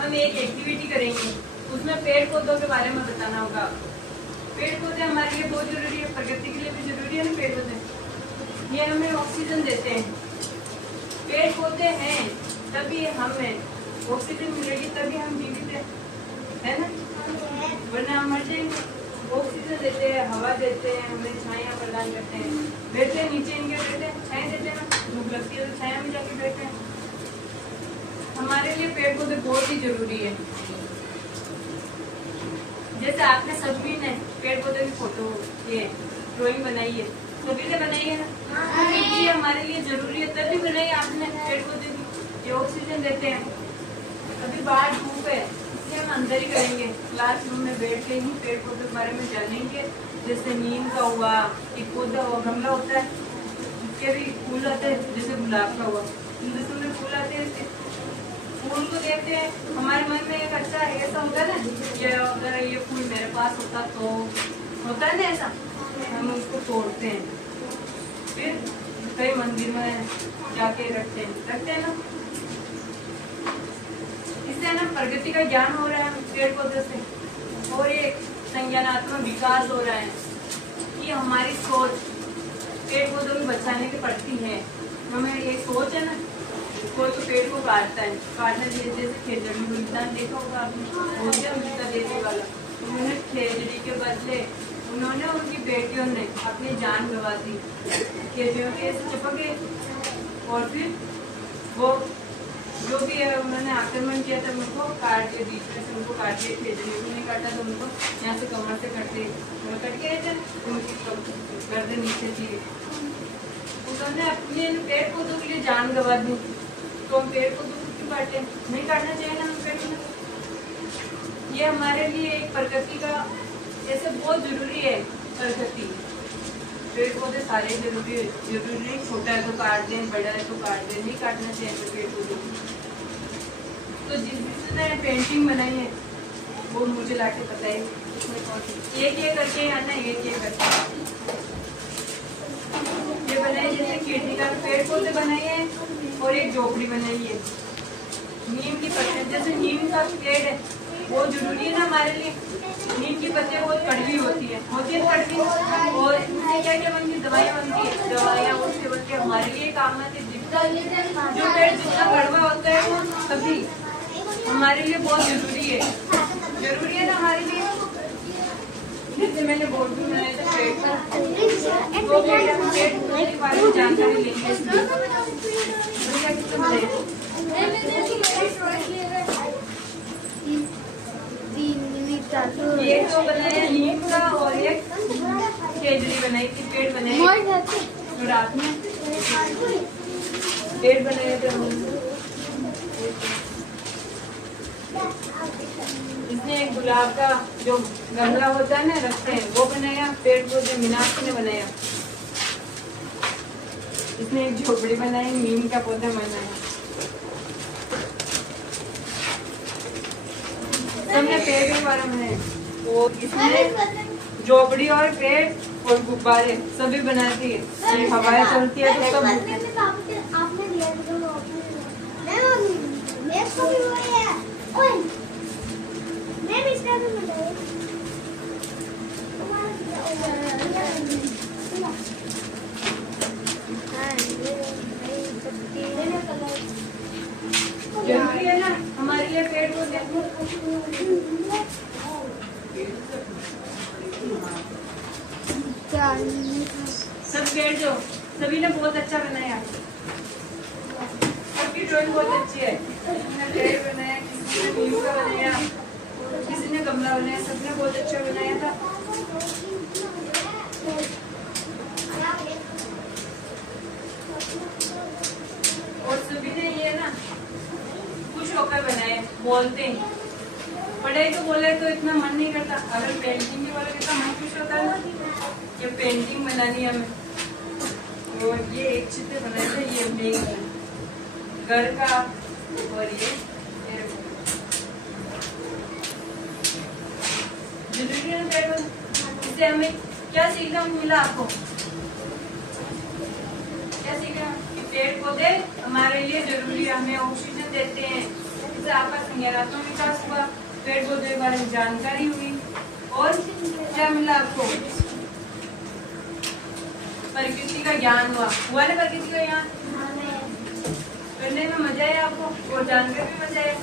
हम एक एक्टिविटी करेंगे, उसमें पेड़ पौधों के बारे में बताना होगा। पेड़ पौधे हमारे लिए बहुत जरूरी है, प्रकृति के लिए भी जरूरी है ना। पेड़ पौधे ये हमें ऑक्सीजन देते हैं। पेड़ पौधे हैं तभी हमें ऑक्सीजन मिलेगी, तभी हम जीवित है ना, वरना हम मर जाएंगे। ऑक्सीजन देते हैं, हवा देते हैं, हमें छाया प्रदान करते हैं। बैठते हैं नीचे इनके, बैठते हैं छाया देते हैं ना, धूप लगती है तो छाया में जाके बैठते हैं। हमारे लिए पेड़ पौधे बहुत ही जरूरी है। जैसे आपने सभी ने पेड़ पौधे की फोटो ये ड्राइंग बनाई है, सभी ने बनाई है ना, ये हमारे लिए जरूरी है तभी बनाई आपने पेड़ पौधे की। ये ऑक्सीजन देते हैं। अभी बाहर धूप है इसलिए हम अंदर ही करेंगे, क्लासरूम में बैठ के ही पेड़ पौधे के बारे में जानेंगे। जैसे नीम का हुआ, एक पौधा हुआ, गमला होता है, उसके भी फूल आते हैं, जैसे गुलाब का हुआ, जिसमें फूल आते हैं। फूल को देखते हैं, हमारे मन में एक अच्छा ऐसा होता है ना कि अगर ये फूल मेरे पास होता तो, होता है ना ऐसा, हम उसको तोड़ते हैं, फिर कई मंदिर में जाके रखते हैं ना। इससे ना प्रगति का ज्ञान हो रहा है पेड़ पौधे से, और एक संज्ञानात्मक विकास हो रहा है कि हमारी सोच पेड़ पौधों को बचाने की पड़ती है। हमें ये सोच है ना, कोई तो पेड़ को काटता है, काटना चाहिए। जैसे खेजड़ी बलिदान देखा होगा आपने, अमृता देवी वाला, उन्होंने खेजड़ी के बदले उन्होंने उनकी बेटियों ने अपनी जान गंवा दी। खेजड़ियों के ऐसे चिपके और फिर वो जो भी है उन्होंने आक्रमण किया था, उनको काट के बीच में से उनको काट के, खेजड़ियों को नहीं काटा तो उनको यहाँ से कमर से कट के आए थे, उनकी गर्दन नीचे थी। उन्होंने अपने पेड़ पौधों के लिए जान गंवा दी, तो हम पेड़ पौधों को क्यों काटे? नहीं काटना चाहिए ना हम पेड़ पौधे। ये हमारे लिए एक प्रकृति का जैसे बहुत जरूरी है। प्रकृति पेड़ पौधे सारे जरूरी नहीं, छोटा है तो काट दें, बड़ा है तो काट दें, नहीं काटना चाहिए पेड़ पौधों को। तो जिसने पेंटिंग बनाई है वो मुझे लाके बताइए इसमें कौन सी एक करके आना, एक करके ये बनाई। जैसे खिड़की का पेड़ पौधे बनाए हैं और एक झोपड़ी बनाई है। नीम की पत्ते, जैसे नीम का पेड़ है वो जरूरी है ना हमारे लिए। नीम की पत्ते बहुत कड़वी होती है कड़वी, और इससे क्या क्या बनती है, दवाइयाँ बनती है, दवाइयाँ उससे बनती है, हमारे लिए काम आती है। जो पेड़ जितना कड़वा होता है वो सभी हमारे लिए बहुत जरूरी है ना हमारे लिए। जैसे मैंने बोर्ड भी बनाया था पेड़ पर, वो पेड़ के बारे में जानकारी लेंगे। ये तो बनाया नीम का और एक खेजड़ी बनाई थी, पेड़ बनाए रात में, पेड़ बनाए थे। इसने एक गुलाब का जो गमला होता है ना रखते हैं वो बनाया, पेड़ पौधे मीनाक्षी ने बनाया। इसने एक झोपड़ी बनाई, नीम का पौधा बनाया। सबने पेड़ के बारे में वो इसने झोपड़ी और पेड़ और गुब्बारे सभी बनाए थे। हवाएं चलती है तो सब जरूरी है ना हमारे लिए पेड़ पौधे। सब पेड़ जो सभी ने बहुत अच्छा बनाया, सबकी ड्राइंग बहुत अच्छी है। किसी ने पेड़ बनाया, किसी ने नीम का बनाया, किसी ने गमला बनाया, सबने बहुत अच्छा बनाया था। और सभी ने ये ना खुश होकर बनाए, बोलते हैं। पढ़ाई तो बोले तो इतना मन नहीं करता, अगर पेंटिंग के वाले कितना मन खुश होता है ना, ये पेंटिंग बनानी है हमें। तो ये एक चित्र बनाए थे, ये मेन घर का, और ये जरूरी है ना। इससे हमें क्या सीखना मिला आपको? क्या सीखा कि पेड़ पौधे हमारे लिए जरूरी है, हमें ऑक्सीजन देते हैं, इससे आपका संज्ञानात्मक विकास हुआ, पेड़ पौधों के बारे में जानकारी हुई और क्या मिला आपको? प्रकृति का ज्ञान हुआ ना? प्रकृति का ज्ञान करने में मजा है आपको और जानकर भी मजा है।